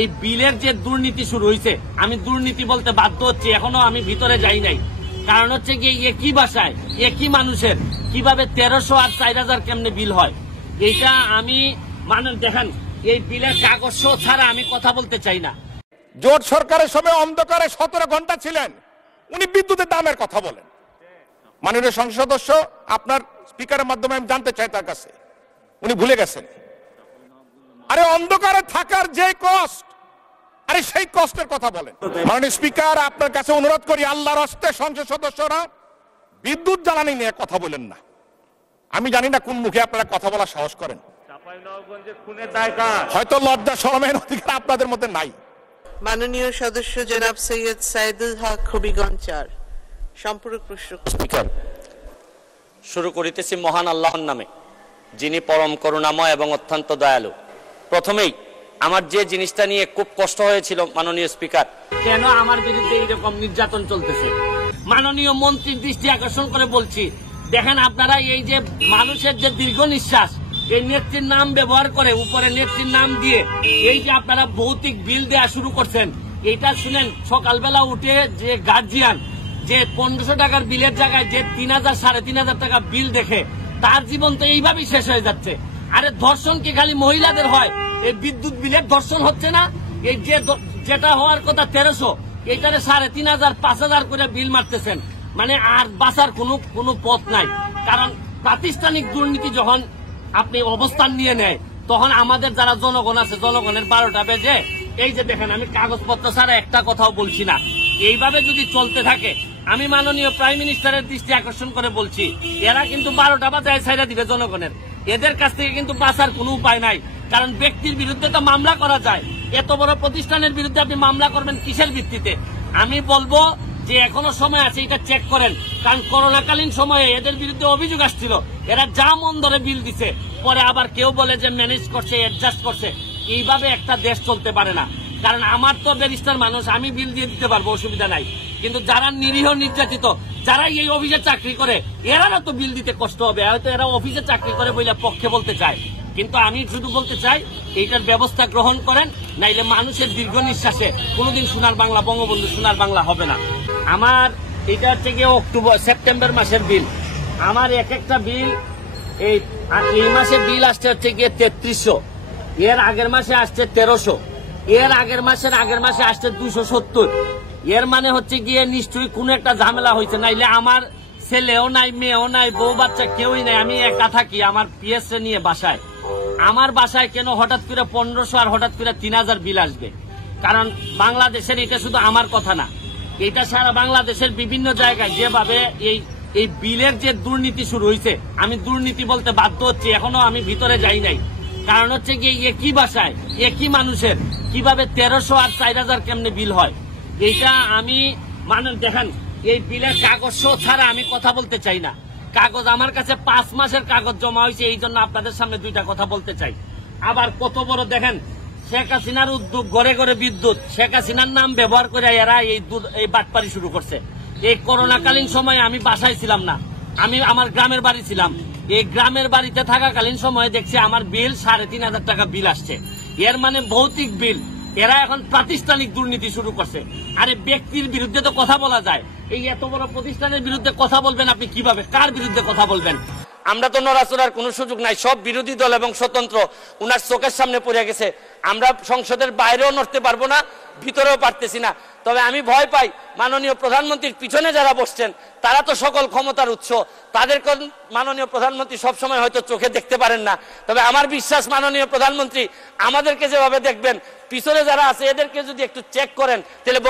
এই বিলের যে দুর্নীতি শুরু হয়েছে, আমি দুর্নীতি বলতে বাধ্য হচ্ছি, এখনো আমি ভিতরে যাই নাই। কারণ হচ্ছে কি, একই বাসায় একই মানুষের কিভাবে 1300 আর 4000 কেমনে বিল হয়, এইটা আমি দেখেন, এই বিলের কাগজ ছাড়া আমি কথা বলতে চাই না। জোট সরকারের সময় অন্ধকারে 17 ঘন্টা ছিলেন, উনি বিদ্যুতের দামের কথা বলেন। মাননীয় সংসদ সদস্য, আপনার স্পিকারের মাধ্যমে আমি জানতে চাই তার কাছে, উনি ভুলে গেছেন। আরে অন্ধকারে থাকার যে কষ্ট, আরে সেই কষ্টের কথা বলেন। মাননীয় স্পিকার, আপনার কাছে অনুরোধ করি, আল্লাহর হস্তে সংসদ সদস্যরা বিদ্যুৎ জ্বালানি নিয়ে কথা বলেন না। আমি জানি না কোন মুখে আপনারা কথা বলার সাহস করেন, হয়তো লজ্জা শরমের অধিকার আপনাদের মধ্যে নাই। মাননীয় সদস্য জনাব সৈয়দ সাইদুল হক হবিগঞ্জ 4 সম্পূরক প্রশ্ন। স্পিকার, শুরু করিতেছি মহান আল্লাহর নামে, যিনি পরম করুণাময় এবং অত্যন্ত দয়ালু। প্রথমেই আমার যে জিনিসটা নিয়ে খুব কষ্ট হয়েছিল মাননীয় স্পিকার, কেন আমার বিরুদ্ধে এইরকম নির্যাতন চলতেছে, মাননীয় মন্ত্রীর দৃষ্টি আকর্ষণ করে বলছি, দেখেন আপনারা এই যে মানুষের যে দীর্ঘ নিঃশ্বাস, এই নেত্রীর নাম ব্যবহার করে উপরে নেত্রীর নাম দিয়ে এই যে আপনারা ভৌতিক বিল দেওয়া শুরু করছেন, এইটা শুনেন। সকালবেলা উঠে যে গার্জিয়ান যে 1500 টাকার বিলের জায়গায় যে 3000 3500 টাকা বিল দেখে, তার জীবন তো এইভাবেই শেষ হয়ে যাচ্ছে। আরে ধর্ষণ কি খালি মহিলাদের হয়? এই বিদ্যুৎ বিলের ধর্ষণ হচ্ছে না? এই যেটা হওয়ার কথা 1300, এইটারে 3500 5000 করে বিল মারতেছেন, মানে আর বাঁচার কোনো পথ নাই। কারণ প্রাতিষ্ঠানিক দুর্নীতি যখন আপনি অবস্থান নিয়ে নেয়, তখন আমাদের যারা জনগণ আছে, জনগণের 12টা বেজে। এই যে দেখেন, আমি কাগজপত্র ছাড়া একটা কথাও বলছি না। এইভাবে যদি চলতে থাকে, আমি মাননীয় প্রাইম মিনিস্টারের দৃষ্টি আকর্ষণ করে বলছি, এরা কিন্তু 12টা বাজায় ছাইড়া দিবে জনগণের। এদের কাছ থেকে কিন্তু বাঁচার কোনো উপায় নাই। কারণ ব্যক্তির বিরুদ্ধে তো মামলা করা যায়, এত বড় প্রতিষ্ঠানের বিরুদ্ধে আপনি মামলা করবেন কিসের ভিত্তিতে? আমি বলবো যে এখনো সময় আছে, এটা চেক করেন। কারণ করোনাকালীন সময়ে এদের বিরুদ্ধে অভিযোগ আসছিল, এরা যা মন ধরে বিল দিছে, পরে আবার কেউ বলে যে ম্যানেজ করছে, অ্যাডজাস্ট করছে। এইভাবে একটা দেশ চলতে পারে না। কারণ আমার তো ব্যারিস্টার মানুষ, আমি বিল দিয়ে দিতে পারবো, অসুবিধা নাই। কিন্তু যারা নিরীহ নির্যাতিত, যারা এই অফিসে চাকরি করে, এরা তো বিল দিতে কষ্ট হবে। হয়তো এরা অফিসে চাকরি করে বলে পক্ষে বলতে চায়, কিন্তু আমি শুধু বলতে চাই, এইটার ব্যবস্থা গ্রহণ করেন, নাইলে মানুষের দীর্ঘ নিঃশ্বাসে কোনোদিন সোনার বাংলা, বঙ্গবন্ধু সোনার বাংলা হবে না। আমার এটা হচ্ছে গিয়ে সেপ্টেম্বর মাসের বিল। আমার এক একটা বিল, এই মাসে বিল আসছে হচ্ছে গিয়ে 3300, এর আগের মাসে আসছে 1300, এর আগের মাসে আসছে 270। এর মানে হচ্ছে গিয়ে নিশ্চয়ই কোন একটা ঝামেলা হয়েছে, নাইলে আমার ছেলেও নাই, মেয়েও নাই, বউ বাচ্চা কেউই নাই, আমি একা থাকি আমার পিএস নিয়ে বাসায়। আমার বাসায় কেন হঠাৎ করে 1500 আর হঠাৎ করে 3000 বিল আসবে? কারণ বাংলাদেশের, এটা শুধু আমার কথা না, এটা সারা বাংলাদেশের বিভিন্ন জায়গায় যেভাবে এই বিলের যে দুর্নীতি শুরু হয়েছে, আমি দুর্নীতি বলতে বাধ্য হচ্ছি, এখনো আমি ভিতরে যাই নাই। কারণ হচ্ছে কি, একই বাসায় একই মানুষের কিভাবে 1300 আর 4000 কেমনে বিল হয়, এইটা আমি দেখেন, এই বিলের কাগজ ছাড়া আমি কথা বলতে চাই না। কাগজ আমার কাছে 5 মাসের কাগজ জমা হয়েছে, এই জন্য আপনাদের সামনে দুইটা কথা বলতে চাই। আবার কত বড় দেখেন, শেখ হাসিনার উদ্যোগ, ঘরে ঘরে বিদ্যুৎ, শেখ হাসিনার নাম ব্যবহার করে এরা এই বাটপারি শুরু করছে। এই করোনাকালীন সময়ে আমি বাসায় ছিলাম না, আমি আমার গ্রামের বাড়ি ছিলাম। এই গ্রামের বাড়িতে থাকাকালীন সময়ে দেখছি আমার বিল 3500 টাকা বিল আসছে। এর মানে ভৌতিক বিল। এরা এখন প্রাতিষ্ঠানিক দুর্নীতি শুরু করছে। আরে ব্যক্তির বিরুদ্ধে তো কথা বলা যায়, এই এত বড় প্রতিষ্ঠানের বিরুদ্ধে কথা বলবেন আপনি কিভাবে? কার বিরুদ্ধে কথা বলবেন? আমরা তো নড়াচড়ার কোনো সুযোগ নাই, সব বিরোধী দল এবং স্বতন্ত্র উনার চোখের সামনে পড়ে গেছে। আমরা সংসদের বাইরেও নড়তে পারবো না, ভিতরেও পারতেছি না। তবে আমি ভয় পাই, মাননীয় প্রধানমন্ত্রীর পিছনে যারা বসছেন, তারা তো সকল ক্ষমতার উৎস, তাদেরকে মাননীয় প্রধানমন্ত্রী সবসময় হয়তো চোখে দেখতে পারেন না। তবে আমার বিশ্বাস, মাননীয় প্রধানমন্ত্রী আমাদেরকে যেভাবে দেখবেন, পিছনে যারা আছে এদেরকে যদি একটু চেক করেন, তাহলে